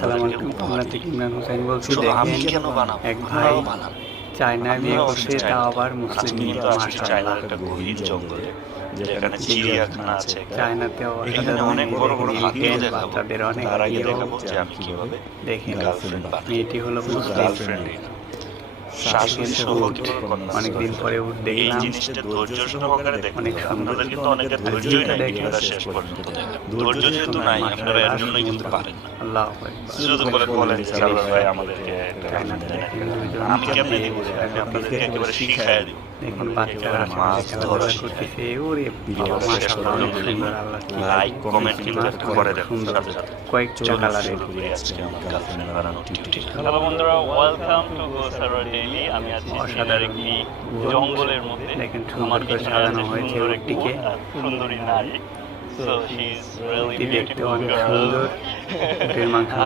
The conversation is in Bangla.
আসসালামু আলাইকুম, খুলনা থেকে ইমরান হোসেন বলছি। আমি দেখেন কেন বানাবো? এক ভাই বানান। চায়না বিয়ে করছে, তাও আবার মুসলিম আজকে মেয়ে। কিন্তু আসছি মাশাআল্লাহ, চায়নার একটা গহীন জঙ্গলে, যেখানে চিড়িয়াখানা আছে একটা। চায়নাতেও এখানে অনেক বড় বড় হাতিও দেখাবো। বাচ্চাদের অনেক তার আগে হাতিও দেখাবো যে আমি কিভাবে দেখেন। গার্লফ্রেন্ড বানাই। মেয়েটি হলো মুসলিম। গার্লফ্রেন্ডই না, শাশুড়ি সহ কিভাবে কনভিন্স অনেকদিন করতে পরে হয়। উঠ এই দেখলাম, জিনিসটা ধৈর্য সহকারে দেখতে অনেক হবে। সুন্দর। আপনাদের কিন্তু অনেকের ধৈর্যই নাই ভিডিওটা শেষ পর্যন্ত দেখা। ধৈর্য যেহেতু নাই, আপনারা এর জন্যই কিন্তু পারেন না। আল্লাহু আকবার। শুধু বলেন যে সালমান ভাই আমাদেরকে একটা গার্লফ্রেন্ড দেন, একটা girlfriend দেন। আমি কেমনে দিব? আমি আপনাদেরকে একেবারে শিখাইয়া দিব। দেখুন বাচ্চারা মাছ ধরা করতেছে। ওরে ভিডিওটা বাবা, শেষ মাশাআল্লাহ, পর্যন্ত অনেক সুন্দর। আল্লাহ কি লাইক কমেন্ট কিন্তু একটা করে দেন সুন্দর। সাথে সাথে। কয়েকটা কালারে শুরু করি আজকে আমার গার্লফ্রেন্ড বানানোর টিউটোরিয়াল। হ্যালো বন্ধুরা, ওয়েলকাম টু গোসারা ডেইলি। আমি আছি সিলেটের একটি জঙ্গলের মধ্যে। দেখেন সুন্দর আমার করে পিছনে সাজানো আছে হয়েছে সুন্দর একটি ওটিকে। সুন্দরী নারী। সো শি ইজ রিয়েলি এটি দেখতে বিউটিফুল অনেক গার্ল। সুন্দর। ওটির মাংস